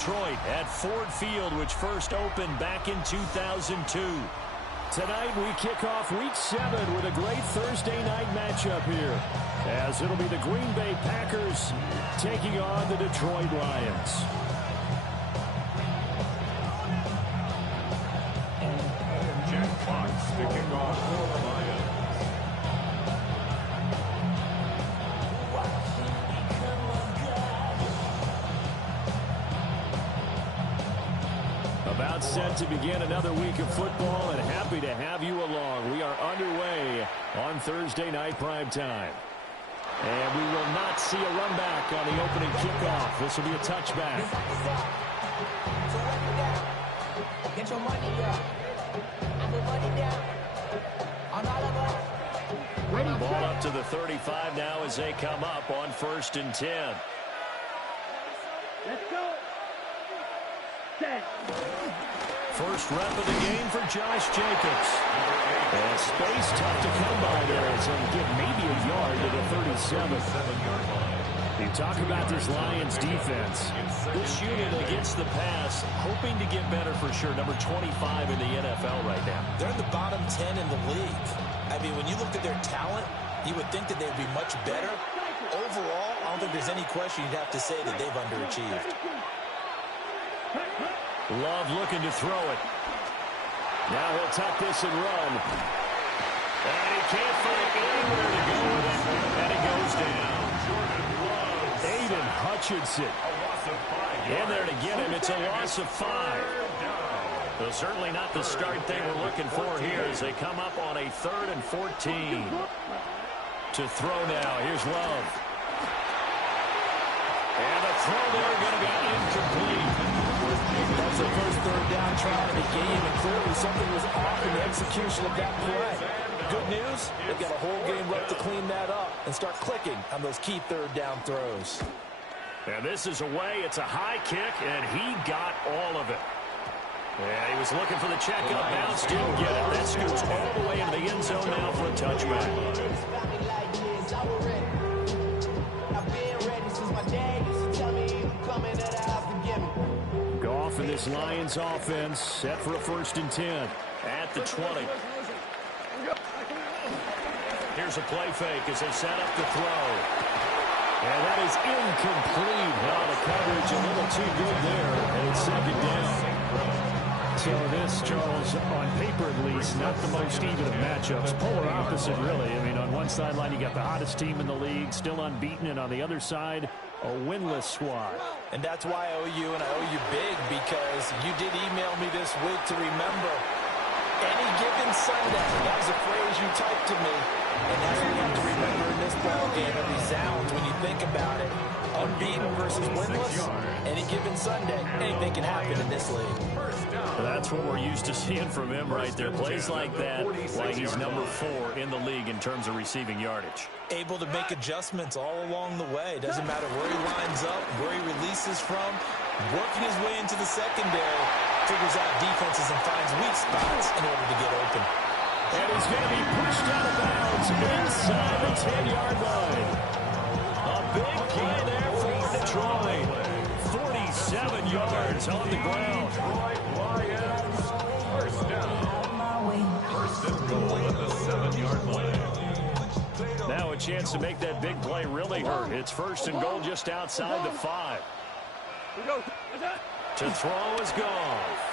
Detroit at Ford Field, which first opened back in 2002. Tonight we kick off Week 7 with a great Thursday night matchup here, as it'll be the Green Bay Packers taking on the Detroit Lions. Jack Fox kicking off for the Lions. About set to begin another week of football, and happy to have you along. We are underway on Thursday night primetime. And we will not see a run back on the opening kickoff. This will be a touchback. Get your money up. Ball up to the 35 now as they come up on 1st and 10. Let's go. Set. First rep of the game for Josh Jacobs. And space tough to come by there as he'll get maybe a yard to the 37-yard line. You talk about this Lions defense. This unit against the pass, hoping to get better for sure. Number 25 in the NFL right now. They're in the bottom 10 in the league. I mean, when you look at their talent, you would think that they'd be much better. Overall, I don't think there's any question you'd have to say that they've underachieved. Love looking to throw it. Now he'll tuck this and run. And he can't find anywhere to go with it. And it goes down. Aiden Hutchinson in there to get him. It's a loss of 5. So certainly not the start they were looking for here as they come up on a 3rd and 14. To throw now. Here's Love. And the throw there going to be incomplete. That's their first 3rd down try of the game, and clearly something was off in the execution of that play. Good news, they've got a whole game left to clean that up and start clicking on those key 3rd down throws. And this is away. It's a high kick, and he got all of it. Yeah, he was looking for the checkup bounce, didn't get it. That scoots all the way into the end zone now for a touchback. Goff and this Lions offense set for a 1st and 10 at the 20. Here's a play fake as they set up the throw. And that is incomplete. Well, the coverage a little too good there, and it's 2nd down. So this, Charles, on paper at least, not the most even of matchups. Polar opposite, really. I mean, on one sideline, you got the hottest team in the league, still unbeaten, and on the other side, a winless squad. And that's why I owe you, and I owe you big, because you did email me this week to remember any given Sunday. That was a phrase you typed to me, and that's what you have to remember in this ballgame. It resounds when you think about it. Unbeaten versus winless, any given Sunday, anything can happen in this league. That's what we're used to seeing from him right there. Plays like that, why he's number 4 in the league in terms of receiving yardage. Able to make adjustments all along the way. Doesn't matter where he lines up, where he releases from. Working his way into the secondary, figures out defenses and finds weak spots in order to get open. And he's going to be pushed out of bounds inside the 10-yard line. A big play there for Detroit. 47 yards on the ground. First down. First and goal at the 7-yard line. Now a chance to make that big play really hurt. It's 1st and goal just outside the 5. To throw is Goff.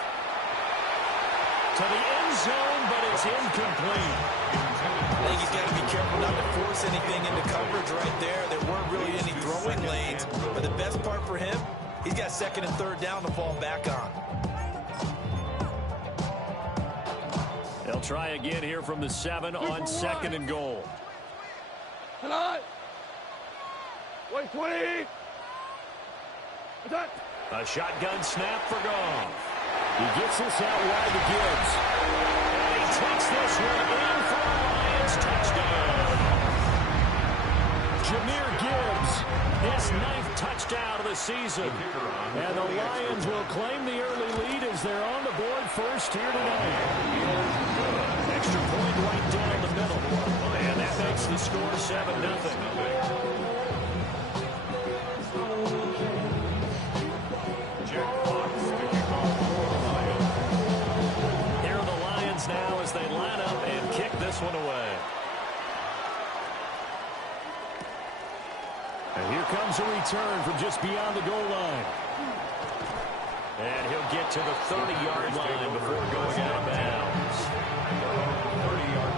To the end zone, but it's incomplete. I think he's got to be careful not to force anything into coverage right there. There weren't really any throwing lanes, but the best part for him, he's got 2nd and 3rd down to fall back on. They'll try again here from the 7 on 2nd and goal. Wait, 20. A shotgun snap for Goff. He gets this out wide to Gibbs. And he takes this one in for a Lions touchdown. Jahmyr Gibbs, his 9th touchdown of the season. And the Lions will claim the early lead as they're on the board first here tonight. Extra point right down the middle. And that makes the score 7-0. Jack this one away. And here comes a return from just beyond the goal line. And he'll get to the 30-yard line before going out of bounds. 30-yard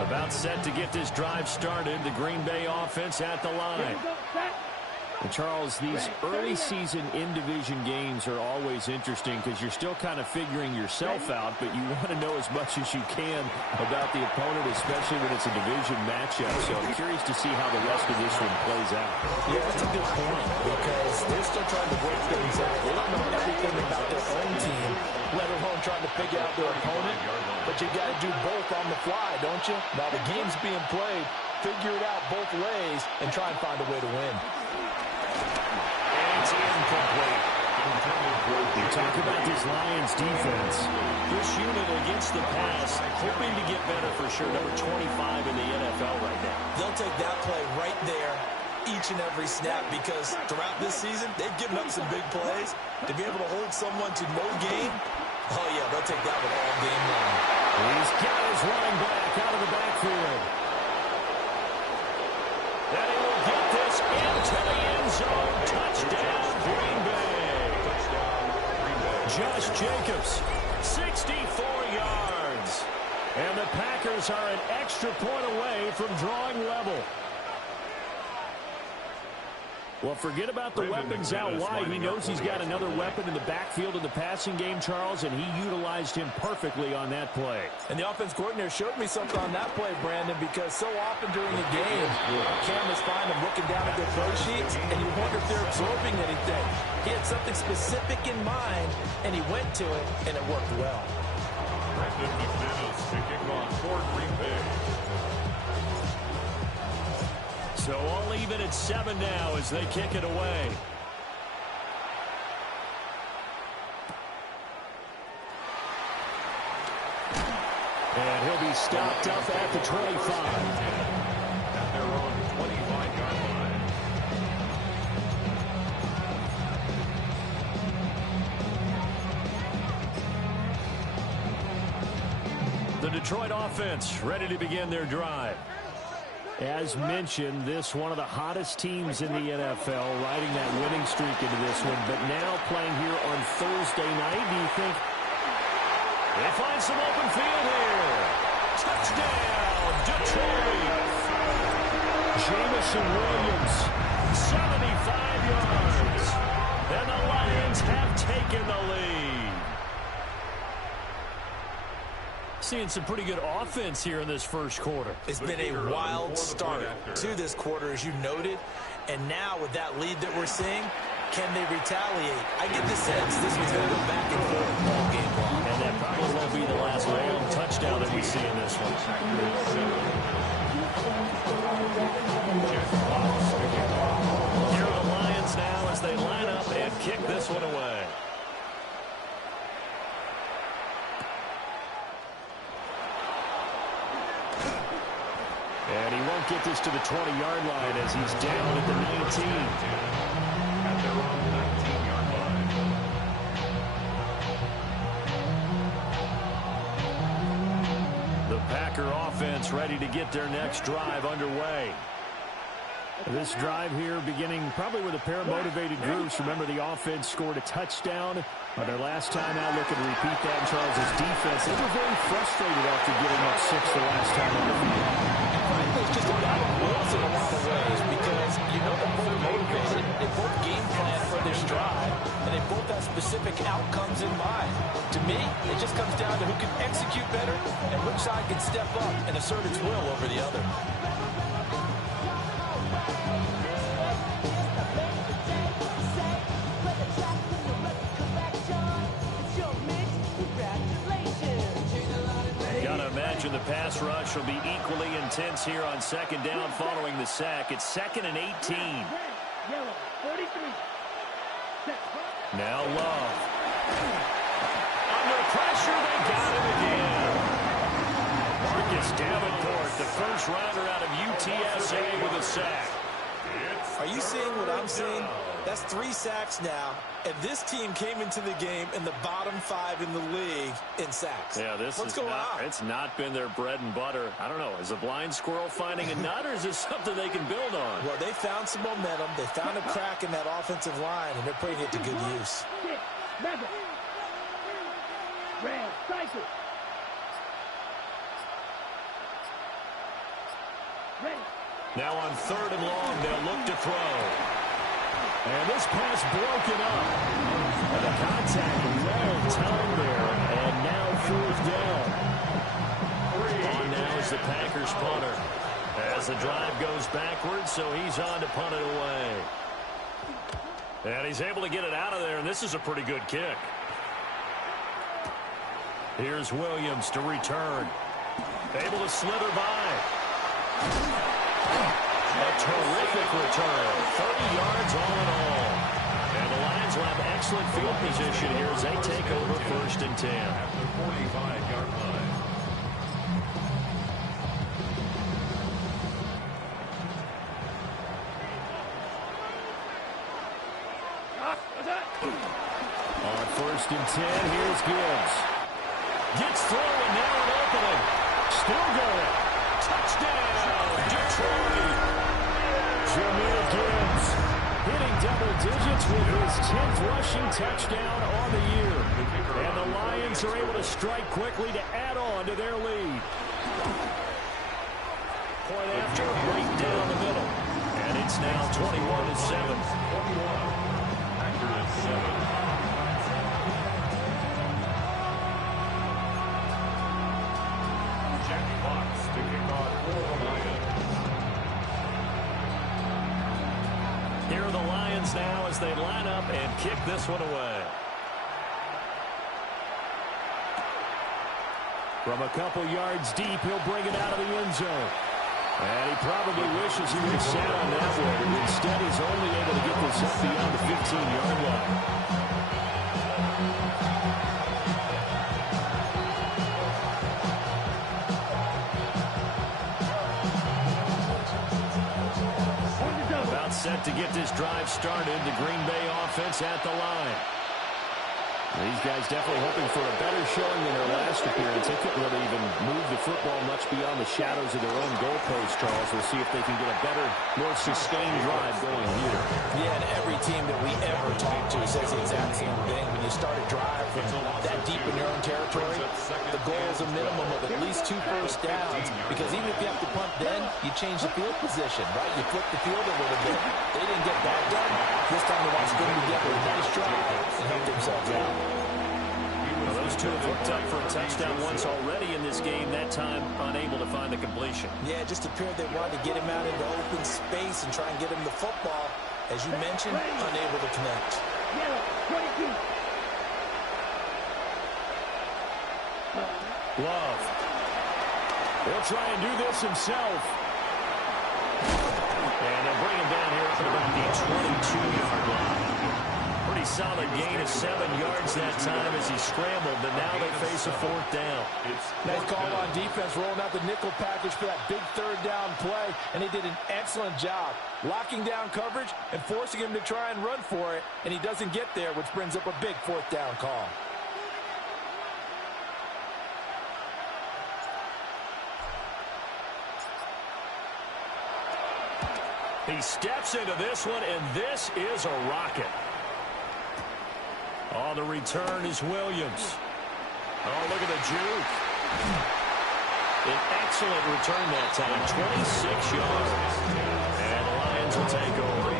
line. About set to get this drive started. The Green Bay offense at the line. And Charles, these early season in-division games are always interesting because you're still kind of figuring yourself out, but you want to know as much as you can about the opponent, especially when it's a division matchup. So I'm curious to see how the rest of this one plays out. Yeah, that's a good point because they're still trying to work things out. They don't know everything about their own team, let alone trying to figure out their opponent. But you got to do both on the fly, don't you? Now the game's being played, figure it out both ways, and try and find a way to win. It's incomplete. You talk about this Lions defense. This unit against the pass, hoping to get better for sure. Number 25 in the NFL right now. They'll take that play right there each and every snap because throughout this season, they've given up some big plays. To be able to hold someone to no gain, oh, yeah, they'll take that one all game long. He's got his running back out of the backfield. And he will get this into the end zone. Touchdown, Green Bay. Josh Jacobs, 64 yards. And the Packers are an extra point away from drawing level. Well, forget about the weapons out wide. He knows he's got another weapon in the backfield of the passing game, Charles, and he utilized him perfectly on that play. And the offense coordinator showed me something on that play, Brandon, because so often during the game, cameras find them looking down at their pro sheets, and you wonder if they're absorbing anything. He had something specific in mind, and he went to it, and it worked well. Brandon McManus kicking off for Green Bay. So all even at 7 now as they kick it away. And he'll be stopped up at the 25. At their own 25-yard line. The Detroit offense ready to begin their drive. As mentioned, this one of the hottest teams in the NFL, riding that winning streak into this one, but now playing here on Thursday night. Do you think they find some open field here? Touchdown, Detroit! Jameson Williams, 75 yards. And the Lions have taken the lead. Seeing some pretty good offense here in this first quarter. It's been a wild start to this quarter, as you noted. And now with that lead that we're seeing, can they retaliate? I get the sense this one's going to go back and forth all game long. And that probably won't be the last long touchdown that we see in this one. Here are the Lions now as they line up and kick this one away. And he won't get this to the 20-yard line as he's down at the 19. At their own 19-yard line. The Packer offense ready to get their next drive underway. This drive here beginning probably with a pair of motivated groups. Remember, the offense scored a touchdown on their last time out. Looking to repeat that in Charles' defense. They were very frustrated after giving up 6 the last time on the field. It's just a battle of wills in a lot of ways because you know they're both motivated. They both game plan for this drive, and they both have specific outcomes in mind. To me, it just comes down to who can execute better and which side can step up and assert its will over the other. The pass rush will be equally intense here on second down following the sack. It's 2nd and 18. Now Love. Under pressure, they got him again. Marcus Davenport, the first rounder out of UTSA with a sack. Are you seeing what I'm seeing? That's 3 sacks now, and this team came into the game in the bottom 5 in the league in sacks. Yeah, What's going on? It's not been their bread and butter. I don't know. Is a blind squirrel finding a nut, or is this something they can build on? Well, they found some momentum. They found a crack in that offensive line, and they're putting it to good use. Now on 3rd and long, they'll look to throw. And this pass broken up. And the contact well timed there. And now 4th down. On now is the Packers punter. As the drive goes backwards, so he's on to punt it away. And he's able to get it out of there, and this is a pretty good kick. Here's Williams to return. Able to slither by. A terrific return. 30 yards all in all. And the Lions will have excellent field position here as they take over 1st and 10. At the 45-yard line. On 1st and 10, here's Gibbs. Gets through and now an opening. Still going. Touchdown, Detroit. Jahmyr Gibbs hitting double digits with his 10th rushing touchdown on the year. And the Lions are able to strike quickly to add on to their lead. Point after, right down the middle. And it's now 21-7. 21. Packers 7. Here are the Lions now as they line up and kick this one away. From a couple yards deep, he'll bring it out of the end zone. And he probably wishes he would have sat on that one. Instead, he's only able to get this up beyond the 15-yard line. About set to get this drive started. The Green Bay offense at the line. These guys definitely hoping for a better showing than their last appearance. They couldn't really even move the football much beyond the shadows of their own goalpost, Charles. We'll see if they can get a better, more sustained drive going here. Yeah, and every team that we ever talk to says the exact same thing. When you start a drive from that deep in your own territory, the goal is a minimum of at least 2 first downs. Because even if you have to punt then, you change the field position, right? You flip the field a little bit. They didn't get that done. This time they want to put together a nice drive and help themselves out. Well, those two have hooked up for a touchdown once already in this game, that time unable to find the completion. Yeah, it just appeared they wanted to get him out into open space and try and get him the football. As you mentioned, unable to connect. Love. He'll try and do this himself. And they'll bring him down here at about the 22-yard line. Pretty solid gain of 7 yards that time as he scrambled, but now they face a 4th down. Nice call on defense, rolling out the nickel package for that big 3rd down play, and he did an excellent job locking down coverage and forcing him to try and run for it, and he doesn't get there, which brings up a big 4th down call. He steps into this one, and this is a rocket. On the return is Williams. Oh, look at the juke. An excellent return that time, 26 yards. And the Lions will take over.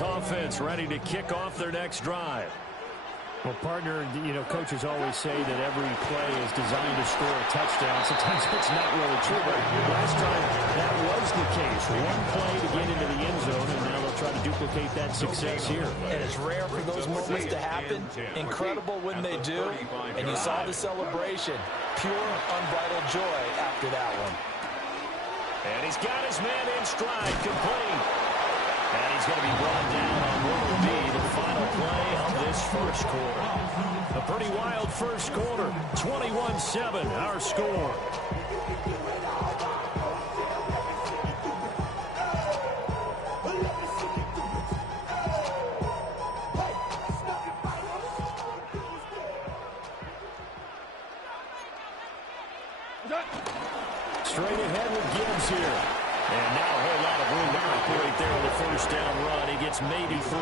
Offense ready to kick off their next drive. Well, partner, you know, coaches always say that every play is designed to score a touchdown. Sometimes it's not really true, but last time that was the case. One play to get into the end zone, and now they'll try to duplicate that success here. And it's rare for those moments to happen. Incredible when they do. And you saw the celebration. Pure, unbridled joy after that one. And he's got his man in stride, complete. And he's going to be brought down on what will be the final play of this first quarter. A pretty wild first quarter. 21-7, our score. Straight ahead with Gibbs here. And now a whole lot of room to operate there on the first down run. He gets maybe 3.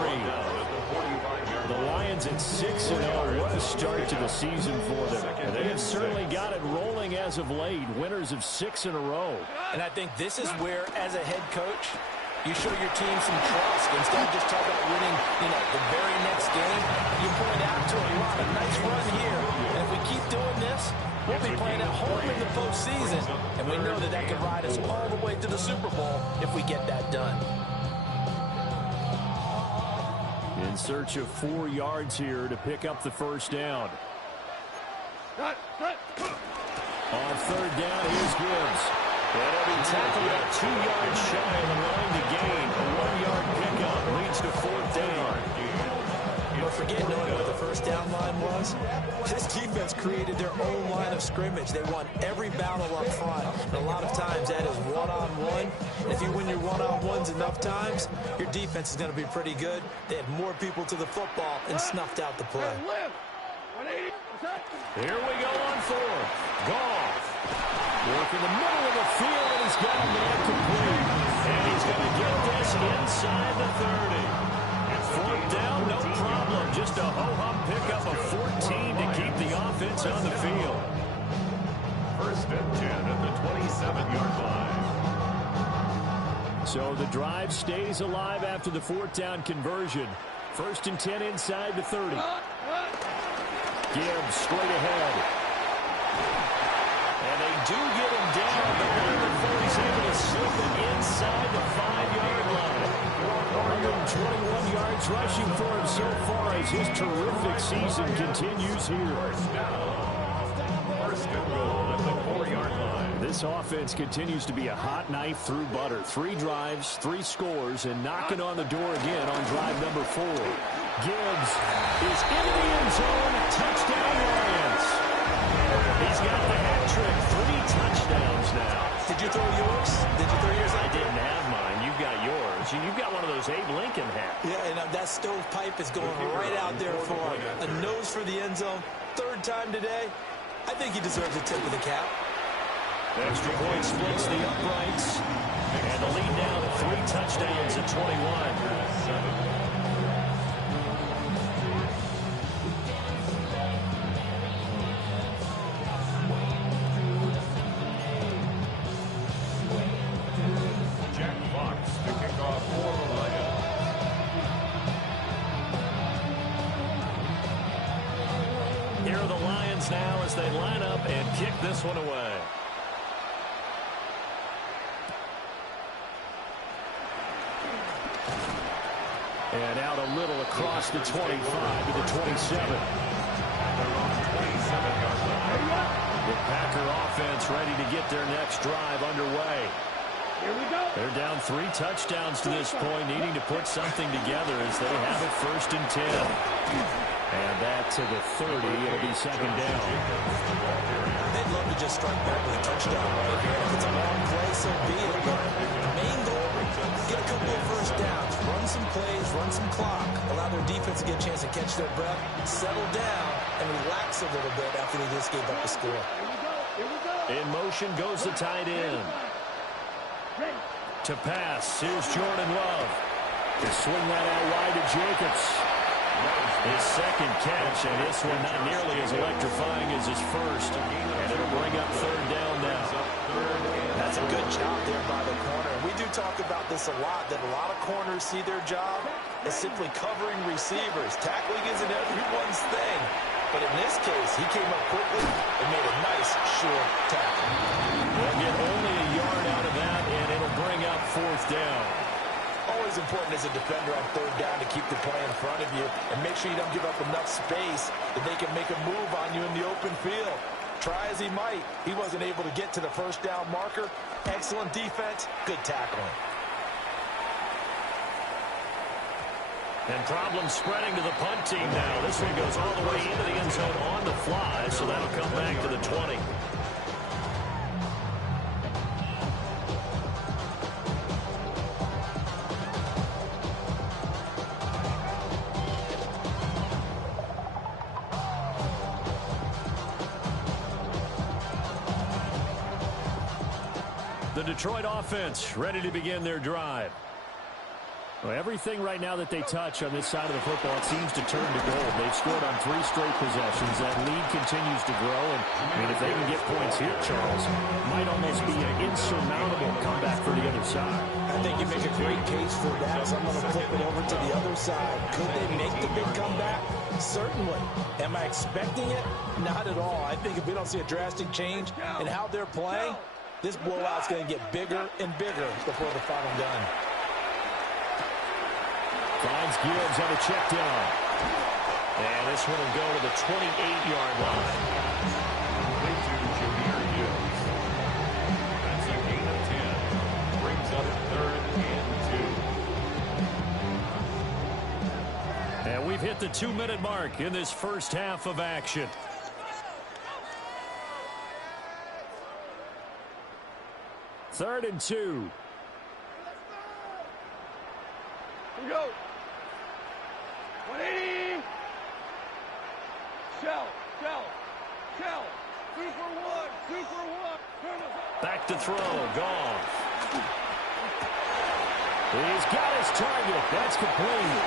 The Lions at 6-0. What a start to the season for them. And they have certainly got it rolling as of late. Winners of 6 in a row. And I think this is where, as a head coach, you show your team some trust. Instead of just talking about winning, the very next game, you point out to a lot of nice run here. And if we keep doing this, we'll be playing at home in the postseason, and we know that could ride us all the way to the Super Bowl if we get that done. In search of 4 yards here to pick up the first down. On third down, here's Gibbs. That'll be tackled about 2 yards shy of the line to gain. A 1-yard pickup leads to fourth down. Don't forget knowing what the first down line was. This defense created their own line of scrimmage. They won every battle up front. And a lot of times that is one-on-one. And if you win your one-on-ones enough times, your defense is going to be pretty good. They had more people to the football and snuffed out the play. Here we go on fourth. Goff. Work in the middle of the field, and he's got a man complete. And he's going to get this inside the 30. Fourth down, no problem. Just a ho-hum pickup of 14 to keep the offense on the field. First and 10 at the 27-yard line. So the drive stays alive after the fourth down conversion. First and 10 inside the 30. Gibbs straight ahead. And they do get him down, but before he's able to slip it inside the 5-yard line. 121 yards rushing for him so far as his terrific season continues here. First and goal at the 4-yard line. This offense continues to be a hot knife through butter. 3 drives, 3 scores, and knocking on the door again on drive number 4. Gibbs is into the end zone. Touchdown, Lions. He's got the hat trick. 3 touchdowns now. Did you throw yours? I didn't have mine. You've got yours. You've got one of those Abe Lincoln hats. Yeah, and that stovepipe is going right out there for him. A nose for the end zone. 3rd time today. I think he deserves a tip of the cap. Extra point splits the uprights. And the lead down to 3 touchdowns at 21. Now as they line up and kick this one away. And out a little across the 25 to the 27. The Packer offense ready to get their next drive underway. Here we go. They're down 3 touchdowns to this point, needing to put something together as they have it first and 10. And that to the 30. It'll be second down. They'd love to just strike back with a touchdown right here. If it's a long play, so be it. But the main goal, get a couple of first downs, run some plays, run some clock, allow their defense to get a chance to catch their breath, settle down, and relax a little bit after they just gave up the score. In motion goes the tight end. To pass, here's Jordan Love. To swing that out wide to Jacobs. His second catch, and this one not nearly as electrifying as his first. And it'll bring up 3rd down now. That's a good job there by the corner. We do talk about this a lot, that a lot of corners see their job as simply covering receivers. Tackling isn't everyone's thing. But in this case, he came up quickly and made a nice, short tackle. They'll get only a yard out of that, and it'll bring up 4th down. Always important as a defender on 3rd down to keep the play in front of you and make sure you don't give up enough space that they can make a move on you in the open field. Try as he might, he wasn't able to get to the first down marker. Excellent defense, good tackling. And problems spreading to the punt team now. This one goes all the way into the end zone on the fly, so that'll come back to the 20. The Detroit offense ready to begin their drive. Well, everything right now that they touch on this side of the football, it seems to turn to gold. They've scored on 3 straight possessions. That lead continues to grow. And, I mean, if they can get points here, Charles, it might almost be an insurmountable comeback for the other side. I think you make a great case for that. So I'm going to flip it over to the other side. Could they make the big comeback? Certainly. Am I expecting it? Not at all. I think if we don't see a drastic change in how they're playing, this blowout's going to get bigger and bigger before the final gun. Finds Gibbs on a check down. And this one will go to the 28-yard line. Complete to Jahmyr Gibbs. That's a gain of 10. Brings up 3rd and 2. And we've hit the 2-minute mark in this first half of action. Third and 2. Here we go. 180. Shell. 2 for 1. Back to throw. Goff. He's got his target. That's complete.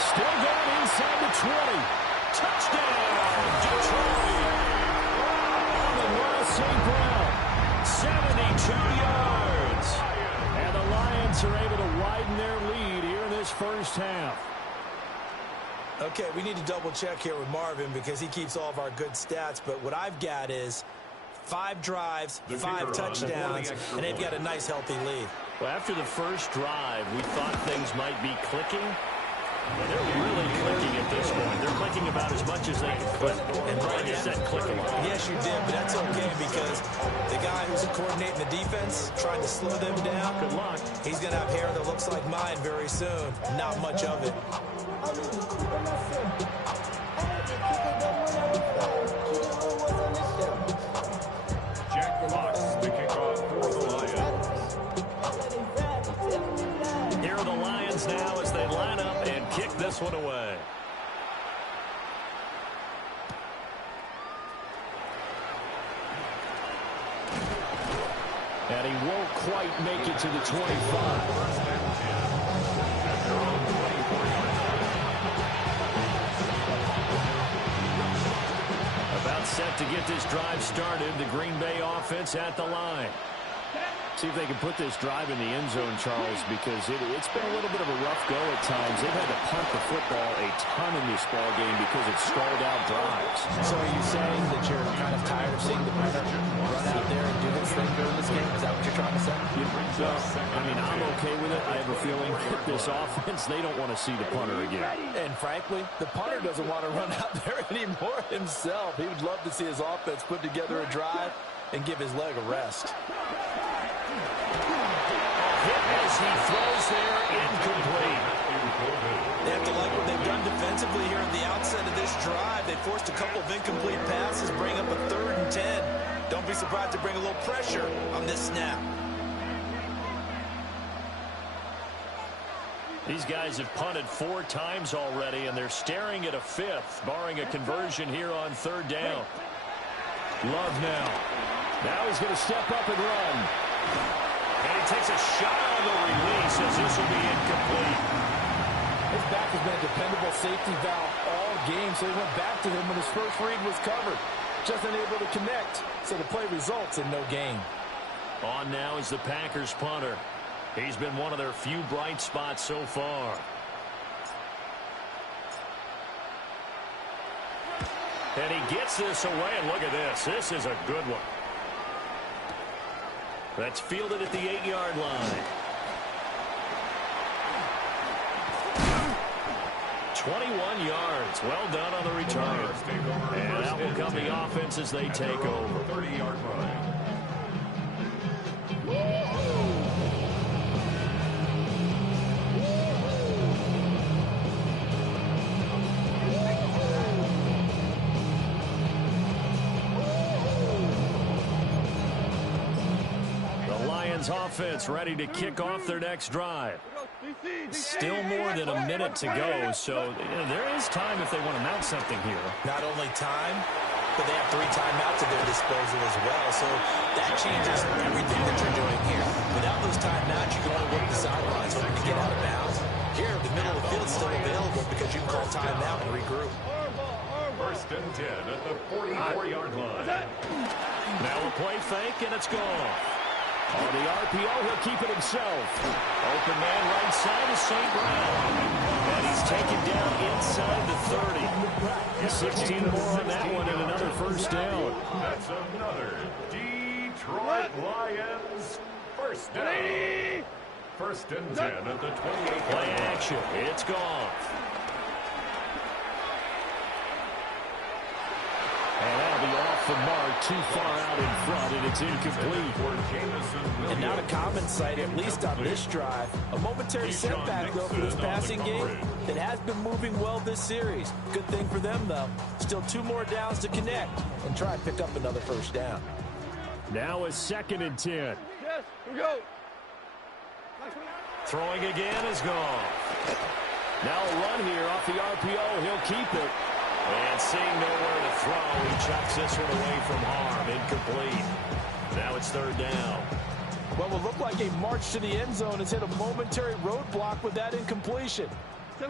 Still going inside the 20. Touchdown, Detroit. St. Brown, 72 yards. And the Lions are able to widen their lead here in this first half. Okay, we need to double check here with Marvin because he keeps all of our good stats. But what I've got is 5 drives, 5 touchdowns, and they've got a nice, healthy lead. Well, after the first drive, we thought things might be clicking. Well, they're really clicking at this point. They're clicking about as much as they can click. And Brian, you said click a lot. Yes, you did, but that's okay because the guy who's coordinating the defense, trying to slow them down, Good luck. He's going to have hair that looks like mine very soon. Not much of it. Jack Fox, the kickoff for the Lions. Here are the Lions now as they line up and kick this one away. And he won't quite make it to the 25. About set to get this drive started. The Green Bay offense at the line. See if they can put this drive in the end zone, Charles, because it's been a little bit of a rough go at times. They've had to punt the football a ton in this ball game because it's stalled out drives. So are you saying that you're kind of tired of seeing the punter run out there and do this thing during this game? Is that what you're trying to say? I mean, I'm okay with it. I have a feeling that this offense, they don't want to see the punter again. And frankly, the punter doesn't want to run out there anymore himself. He would love to see his offense put together a drive and give his leg a rest. Hit as he throws there, incomplete. They have to like what they've done defensively here at the outset of this drive. They forced a couple of incomplete passes, bring up a 3rd and 10. Don't be surprised to bring a little pressure on this snap. These guys have punted 4 times already, and they're staring at a 5th, barring a conversion here on 3rd down. Love now. Now he's going to step up and run. And he takes a shot on the release as this will be incomplete. His back has been a dependable safety valve all game, so he went back to him when his first read was covered. Just unable to connect, so the play results in no gain. On now is the Packers punter. He's been one of their few bright spots so far. And he gets this away, and look at this. This is a good one. That's fielded at the 8-yard line. 21 yards. Well done on the return. And that will come the offense as they take over. 30-yard line. Lions offense ready to kick off their next drive. Still more than a minute to go, so there is time if they want to mount something here. Not only time, but they have 3 timeouts at their disposal as well, so that changes everything that you're doing here. Without those timeouts, you can only work the sidelines hoping to get out of bounds. Here, the middle of the field is still available because you can call timeout and regroup. First and 10 at the 44-yard line. Now a play fake, and it's gone. On the RPO, he'll keep it himself. Open man right side is St. Brown. And he's taken down inside the 30. 16 more on that one and another first down. That's another Detroit Lions first down. First and 10 at the 28. Play action. It's gone. And that'll be off the mark, too far out in front, and it's incomplete. And not a common sight, at least on this drive. A momentary setback, though, for this passing game that has been moving well this series. Good thing for them, though. Still 2 more downs to connect and try and pick up another first down. Now a 2nd and 10. Yes, we go. Throwing again is gone. Now a run here off the RPO. He'll keep it. And seeing nowhere to throw, he chucks this one away from harm. Incomplete. Now it's 3rd down. What will look like a march to the end zone has hit a momentary roadblock with that incompletion.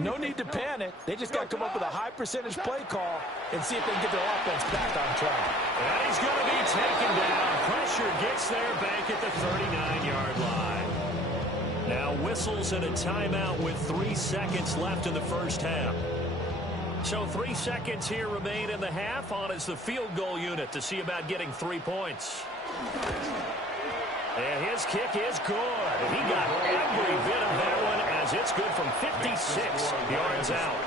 No need to panic. They just got to come up with a high percentage play call and see if they can get their offense back on track. And he's going to be taken down. Pressure gets there back at the 39-yard line. Now whistles and a timeout with 3 seconds left in the first half. So 3 seconds here remain in the half. On is the field goal unit to see about getting 3 points. And his kick is good. He got every bit of that one as it's good from 56 yards out.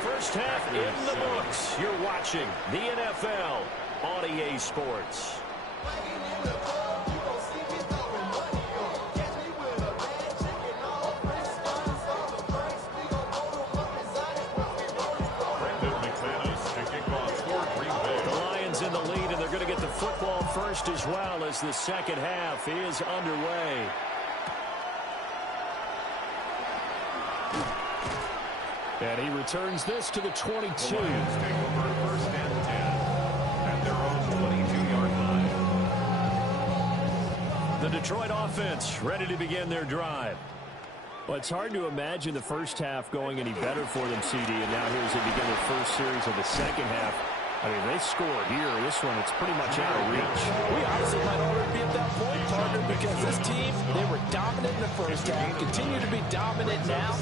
First half in the books. You're watching the NFL on EA Sports. In the lead, and they're going to get the football first as well as the second half is underway. And he returns this to the 22. The Lions take over first and 10 at their own 22-yard line. The Detroit offense ready to begin their drive. Well, it's hard to imagine the first half going any better for them, CD, and now here as they begin their first series of the second half. I mean, they scored here. This one, it's pretty much out of reach. We honestly might already be at that point, partner, because this team, they were dominant in the first half, continue to be dominant now,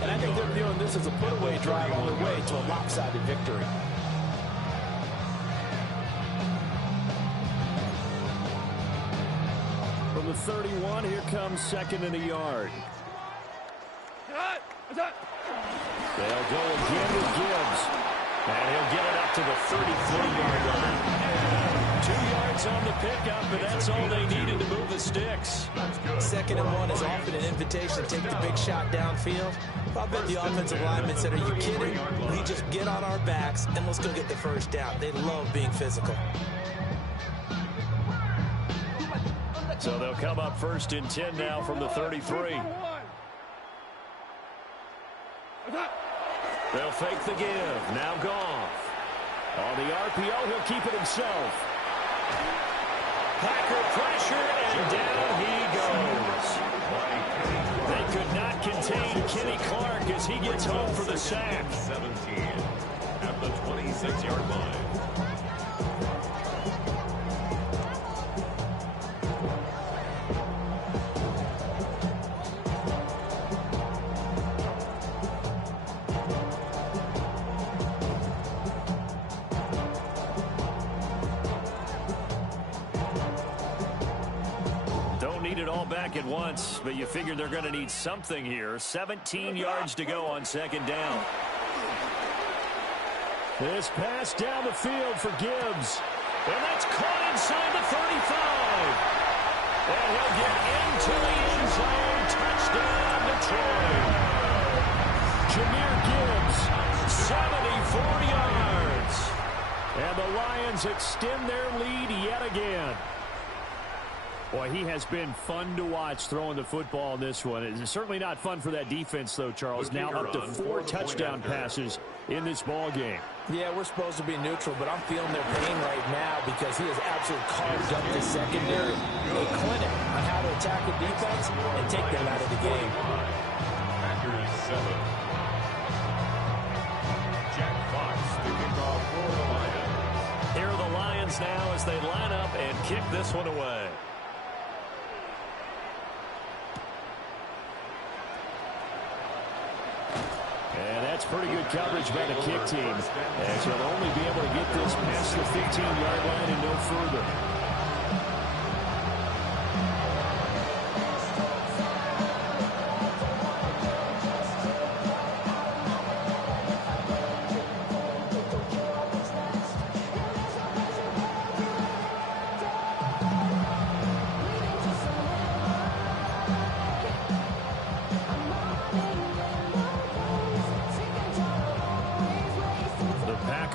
and I think they're viewing this as a put-away drive on their way to a lopsided victory. From the 31, here comes 2nd and a yard. They'll go again with Gibbs. And he'll get it up to the 33-yard line. 2 yards on the pickup, but that's all they needed to move the sticks. 2nd and 1 is often an invitation to take the big shot downfield. I bet the offensive lineman said, are you kidding? We just get on our backs and let's go get the first down. They love being physical. So they'll come up 1st and 10 now from the 33. They'll fake the give. Now Goff. On the RPO, he'll keep it himself. Packer pressure, and down he goes. They could not contain Kenny Clark as he gets home for the sack. 17 at the 26-yard line. Back at once, but you figure they're going to need something here. 17 yards to go on 2nd down. This pass down the field for Gibbs. And that's caught inside the 35. And he'll get into the end zone. Touchdown, Detroit. Jahmyr Gibbs, 74 yards. And the Lions extend their lead yet again. Boy, he has been fun to watch throwing the football in this one. It's certainly not fun for that defense, though, Charles. Now up to 4 touchdown passes in this ball game. Yeah, we're supposed to be neutral, but I'm feeling their pain right now because he has absolutely carved up the secondary. A clinic on how to attack a defense and take them out of the game. Packers 7. Jack Fox to kick off for the Lions. Here are the Lions now as they line up and kick this one away. And that's pretty good coverage by the kick team, as he'll only be able to get this past the 15-yard line and no further.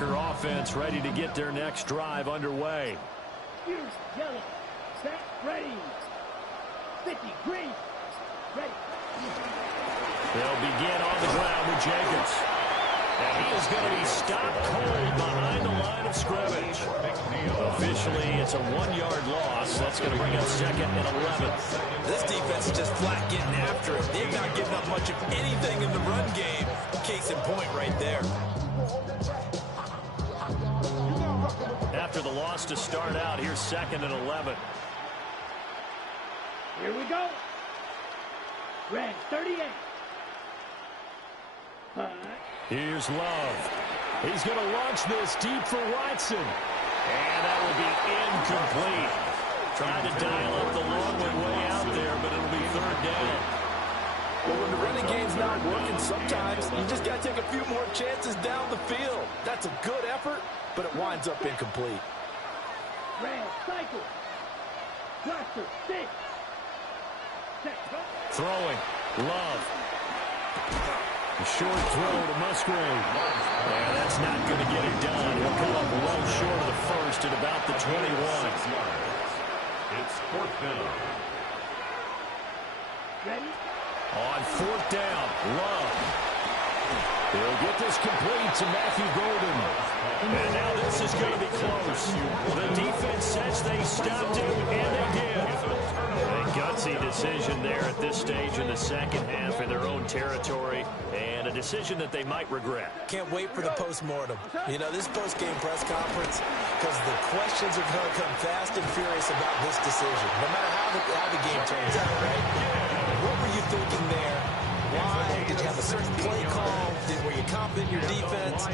Offense ready to get their next drive underway. Yellow, set, ready. 50, green, ready. They'll begin on the ground with Jacobs. And he is going to be stopped cold behind the line of scrimmage. Officially, it's a 1-yard loss. That's going to bring up 2nd and 11. This defense is just flat getting after it. They've not given up much of anything in the run game. Case in point right there. After the loss to start out, here's 2nd and 11. Here we go. Red 38. Here's Love. He's going to launch this deep for Watson. And that will be incomplete. Tried to dial up the long way out there, but it'll be 3rd down. Well, when the running game's not working, sometimes you just got to take a few more chances down the field. That's a good effort, but it winds up incomplete. Red cycle. Cluster 6. Set, go. Throwing. Love. A short throw to Musgrave. And that's not going to get it done. He'll come up well short of the first at about the 21. It's 4th down. Ready? On 4th down, Love. He'll get this complete to Matthew Golden. And now this is going to be close. The defense says they stopped him, and they did. A gutsy decision there at this stage in the second half in their own territory, and a decision that they might regret. Can't wait for the post-mortem. You know, this post-game press conference, because the questions are going to come fast and furious about this decision, no matter how the game turns out, right? What were you thinking there? Why? Did you have a certain play call? Were you confident in your defense?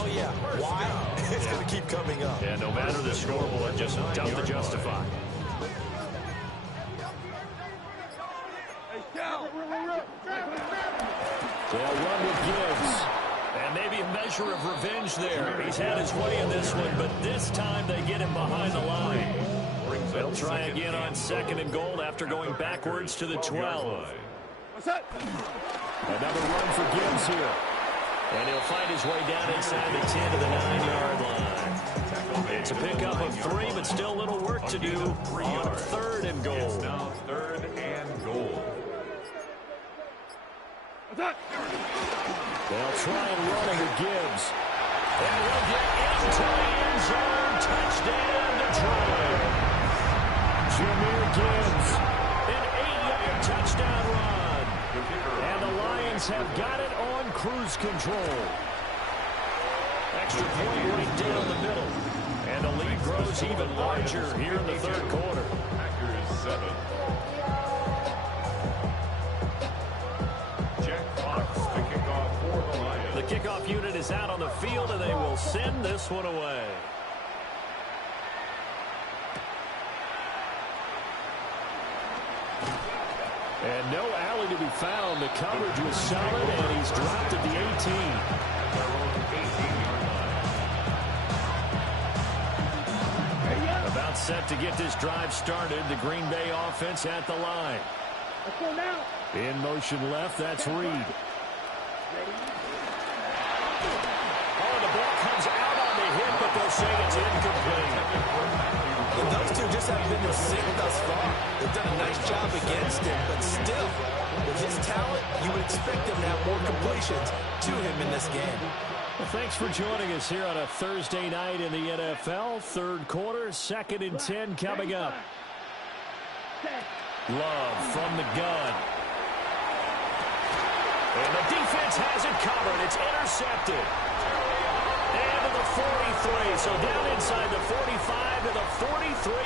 Oh, yeah. Why? It's going to keep coming up. Yeah, no matter the scoreboard, just tough to justify. They'll run with Gibbs. And maybe a measure of revenge there. He's had his way in this one, but this time they get him behind the line. They'll try again on 2nd and goal after going backwards to the 12. Another run for Gibbs here. And he'll find his way down inside the 10 to the 9-yard line. It's a pickup of 3, but still a little work to do on 3rd and goal. It's now 3rd and goal. They'll try and run it with Gibbs. And he'll get into the end zone. Touchdown, Detroit. Jahmyr Gibbs, an 8-yard touchdown run. And the Lions have got it on cruise control. Extra point right down the middle. And the lead grows even larger here in the 3rd quarter. Packers 7. Jack Fox to kick off for the Lions. The kickoff unit is out on the field, and they will send this one away. And no alley to be found. The coverage was solid, and he's dropped at the 18. About set to get this drive started. The Green Bay offense at the line. Let's go now. In motion left, that's Reed. Oh, the ball comes out on the hit, but they'll say it's incomplete. And those two just haven't been in sync thus far. They've done a nice job against him, but still, with his talent, you would expect him to have more completions to him in this game. Well, thanks for joining us here on a Thursday night in the NFL. Third quarter, 2nd and 10 coming up. Love from the gun. And the defense has it covered. It's intercepted. And to the 43. So down inside the 45 to the 43.